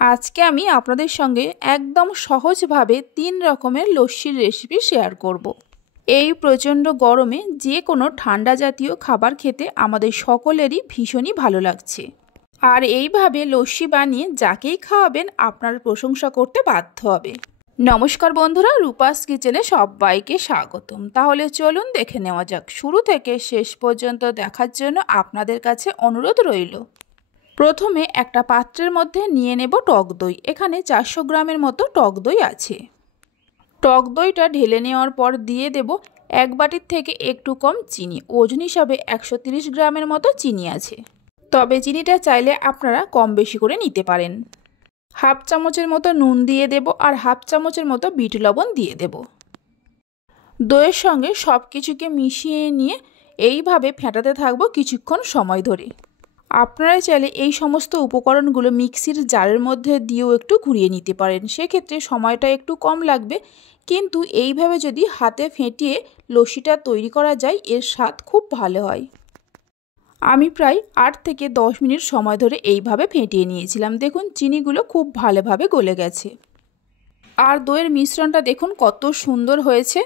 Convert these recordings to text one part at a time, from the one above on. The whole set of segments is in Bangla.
আজকে আমি আপনাদের সঙ্গে একদম সহজভাবে 3 রকমের লস্যির রেসিপি শেয়ার করব। এই প্রচণ্ড গরমে যে কোনো ঠান্ডা জাতীয় খাবার খেতে আমাদের সকলেরই ভীষণই ভালো লাগছে। আর এইভাবে লস্যি বানিয়ে যাকেই খাওয়াবেন আপনার প্রশংসা করতে বাধ্য হবে। নমস্কার বন্ধুরা, রূপাস কিচেনে সবাইকে স্বাগতম। তাহলে চলুন দেখে নেওয়া যাক। শুরু থেকে শেষ পর্যন্ত দেখার জন্য আপনাদের কাছে অনুরোধ রইল। প্রথমে একটা পাত্রের মধ্যে নিয়ে নেব টক দই। এখানে 400 গ্রামের মতো টক দই আছে। টক দইটা ঢেলে নেওয়ার পর দিয়ে দেব 1 বাটির থেকে একটু কম চিনি। ওজন হিসাবে 130 গ্রামের মতো চিনি আছে, তবে চিনিটা চাইলে আপনারা কম বেশি করে নিতে পারেন। হাফ চামচের মতো নুন দিয়ে দেব আর হাফ চামচের মতো বিট লবণ দিয়ে দেব। দইয়ের সঙ্গে সব কিছুকে মিশিয়ে নিয়ে এইভাবে ফেটাতে থাকবো কিছুক্ষণ সময় ধরে। আপনারা চাইলে এই সমস্ত উপকরণগুলো মিক্সির জারের মধ্যে দিয়েও একটু ঘুরিয়ে নিতে পারেন, সেক্ষেত্রে সময়টা একটু কম লাগবে। কিন্তু এইভাবে যদি হাতে ফেটিয়ে লস্যিটা তৈরি করা যায়, এর স্বাদ খুব ভালো হয়। আমি প্রায় 8 থেকে 10 মিনিট সময় ধরে এইভাবে ফেটিয়ে নিয়েছিলাম। দেখুন চিনিগুলো খুব ভালোভাবে গলে গেছে আর দইয়ের মিশ্রণটা দেখুন কত সুন্দর হয়েছে।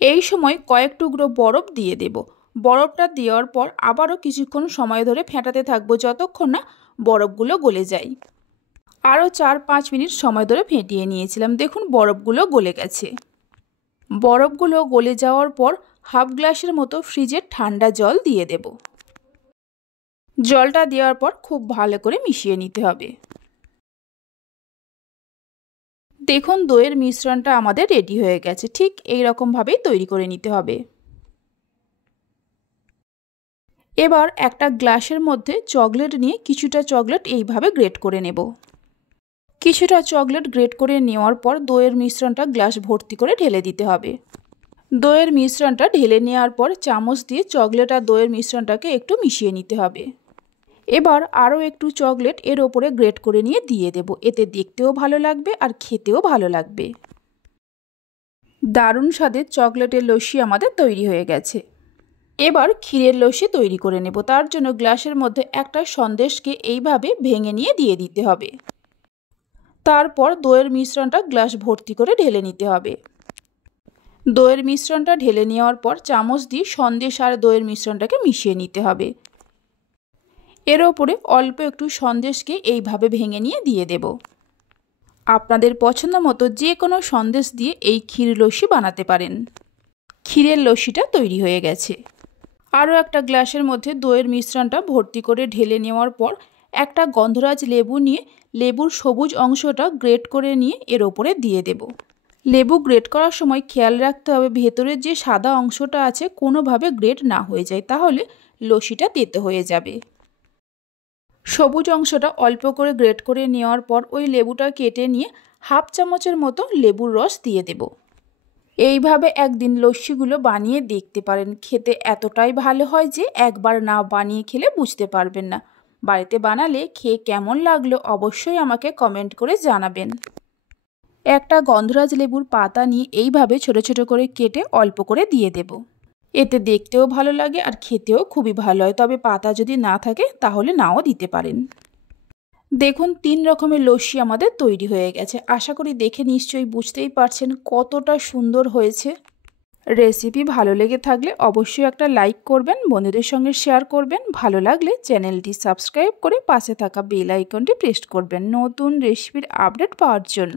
এই সময় কয়েক টুকরো বরফ দিয়ে দেব। বরফটা দেওয়ার পর আবারও কিছুক্ষণ সময় ধরে ফেটাতে থাকবো যতক্ষণ না বরফগুলো গলে যায়। আরও 4-5 মিনিট সময় ধরে ফেটিয়ে নিয়েছিলাম। দেখুন বরফগুলো গলে গেছে। বরফগুলো গলে যাওয়ার পর হাফ গ্লাসের মতো ফ্রিজের ঠান্ডা জল দিয়ে দেব। জলটা দেওয়ার পর খুব ভালো করে মিশিয়ে নিতে হবে। দেখুন দইয়ের মিশ্রণটা আমাদের রেডি হয়ে গেছে। ঠিক এই রকমভাবেই তৈরি করে নিতে হবে। এবার একটা গ্লাসের মধ্যে চকলেট নিয়ে কিছুটা চকলেট এইভাবে গ্রেট করে নেব। কিছুটা চকলেট গ্রেট করে নেওয়ার পর দইয়ের মিশ্রণটা গ্লাস ভর্তি করে ঢেলে দিতে হবে। দইয়ের মিশ্রণটা ঢেলে নেওয়ার পর চামচ দিয়ে চকলেট আর দইয়ের মিশ্রণটাকে একটু মিশিয়ে নিতে হবে। এবার আরও একটু চকলেট এর ওপরে গ্রেট করে নিয়ে দিয়ে দেব। এতে দেখতেও ভালো লাগবে আর খেতেও ভালো লাগবে। দারুণ স্বাদের চকলেটের লস্যি আমাদের তৈরি হয়ে গেছে। এবার ক্ষীরের লস্যি তৈরি করে নেব। তার জন্য গ্লাসের মধ্যে একটা সন্দেশকে এইভাবে ভেঙে নিয়ে দিয়ে দিতে হবে। তারপর দইয়ের মিশ্রণটা গ্লাস ভর্তি করে ঢেলে নিতে হবে। দইয়ের মিশ্রণটা ঢেলে নেওয়ার পর চামচ দিয়ে সন্দেশ আর দইয়ের মিশ্রণটাকে মিশিয়ে নিতে হবে। এর ওপরে অল্প একটু সন্দেশকে এইভাবে ভেঙে নিয়ে দিয়ে দেব। আপনাদের পছন্দ মতো যে কোনো সন্দেশ দিয়ে এই ক্ষীর লস্যি বানাতে পারেন। ক্ষীরের লস্যিটা তৈরি হয়ে গেছে। আরও একটা গ্লাসের মধ্যে দইয়ের মিশ্রণটা ভর্তি করে ঢেলে নেওয়ার পর একটা গন্ধরাজ লেবু নিয়ে লেবুর সবুজ অংশটা গ্রেট করে নিয়ে এর ওপরে দিয়ে দেব। লেবু গ্রেট করার সময় খেয়াল রাখতে হবে ভেতরের যে সাদা অংশটা আছে কোনোভাবে গ্রেট না হয়ে যায়, তাহলে লস্যিটা তেতো হয়ে যাবে। সবুজ অংশটা অল্প করে গ্রেট করে নেওয়ার পর ওই লেবুটা কেটে নিয়ে হাফ চামচের মতো লেবুর রস দিয়ে দেব। এইভাবে একদিন লস্যিগুলো বানিয়ে দেখতে পারেন। খেতে এতটাই ভালো হয় যে একবার না বানিয়ে খেলে বুঝতে পারবেন না। বাড়িতে বানালে খেয়ে কেমন লাগলো অবশ্যই আমাকে কমেন্ট করে জানাবেন। একটা গন্ধরাজ লেবুর পাতা নিয়ে এইভাবে ছোট ছোট করে কেটে অল্প করে দিয়ে দেব। এতে দেখতেও ভালো লাগে আর খেতেও খুবই ভালো হয়, তবে পাতা যদি না থাকে তাহলে নাও দিতে পারেন। দেখুন 3 রকমের লস্যি আমাদের তৈরি হয়ে গেছে। আশা করি দেখে নিশ্চয়ই বুঝতেই পারছেন কতটা সুন্দর হয়েছে। রেসিপি ভালো লেগে থাকলে অবশ্যই একটা লাইক করবেন, বন্ধুদের সঙ্গে শেয়ার করবেন। ভালো লাগলে চ্যানেলটি সাবস্ক্রাইব করে পাশে থাকা বেল আইকনটি প্রেস করবেন নতুন রেসিপির আপডেট পাওয়ার জন্য।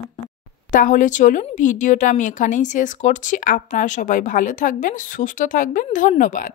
তাহলে চলুন ভিডিওটা আমি এখানেই শেষ করছি। আপনারা সবাই ভালো থাকবেন, সুস্থ থাকবেন। ধন্যবাদ।